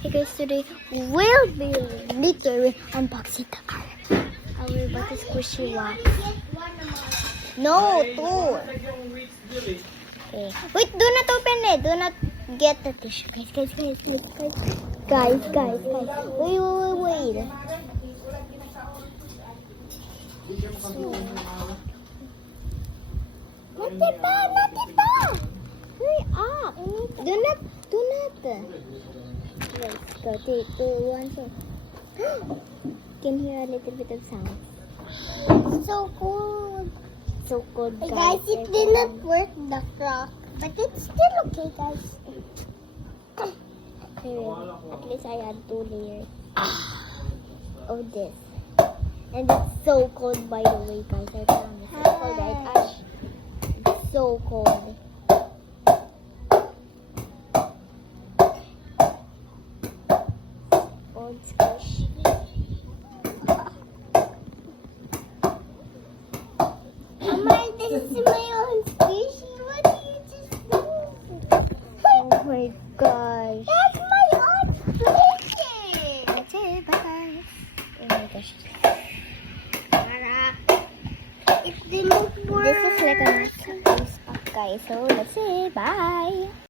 Hey guys, today we'll be literally unboxing the car. I will buy the squishy wax. No, two. Okay. Wait, do not open it. Do not get the tissue. Guys. Wait. Not ito. Hurry up. Do not. Let's go. 3, 2, 1, go. Can hear a little bit of sound. So cold. So cold, guys. Guys, it did not work, the clock. But it's still okay, guys. At least I had 2 layers of this. And it's so cold, by the way, guys. I promise. It's cold, right, Ash? It's so cold. Old squish. Mama, this is my own squishy. What do you just do? Oh my gosh. That's my own squishy. That's it. Bye. Oh my gosh. It didn't work. This is like a nice pack, guys. So let's say bye.